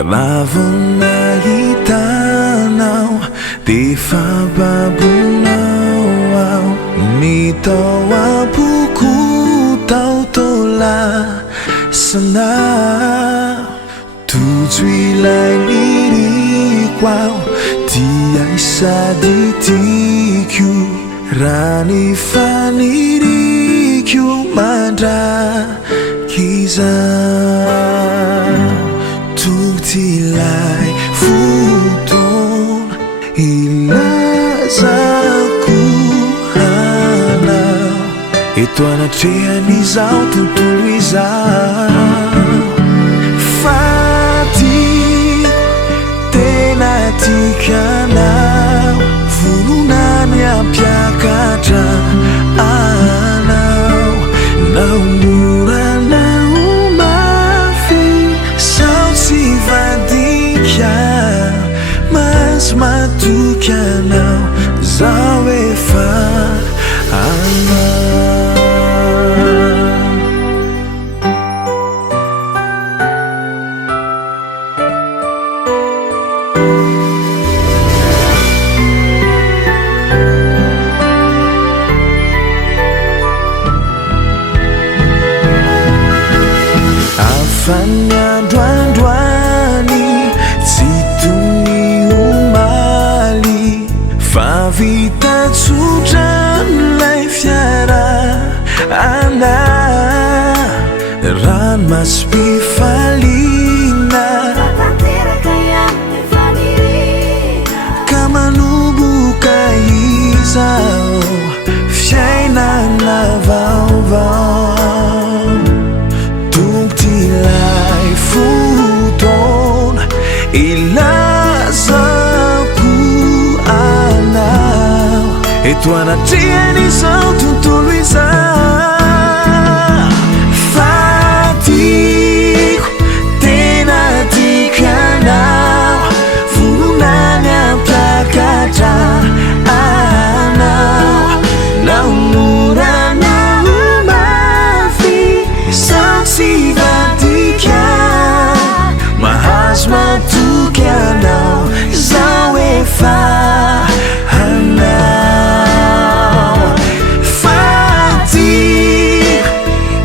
Ravona hitanao defa babonao mitao aboko taotolasana tojo ilay liriko ao tiay sady tiako raha ny faniriko mandrakiza Tugtilai futon ilazako hanao eto anatrehan'izao tontolo izao fatiko tena tikanao vononany ampiakatra anao naomoranao mafy sao tsy vadika mas matoky anao zao efa anao Fanyandroandroany tsy tony omaly fa vita tsotran'ilay fiara ana rano masom-pifaliana ka manomboka izao fiainana vaovao ilazako anao eto anatrehan'izao tontolo izao fatiko tena tikanao vononany ampiakatra anao naomoranao mafy sao tsy vadika mahazo matoky anao zao efa anao fatiko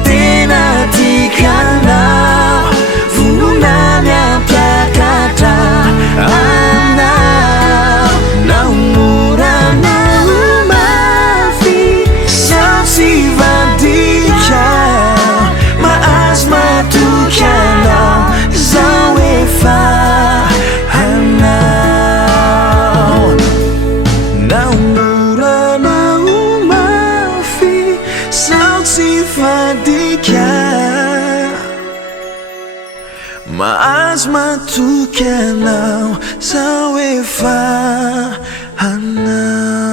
tena tikanao vononany ampiakatra anao naomoranao mafy sao tsy vadika mahazo matoky anao zao efa anao naomoranao mafy sao tsy vadika mahazo matoky anao zao efa anao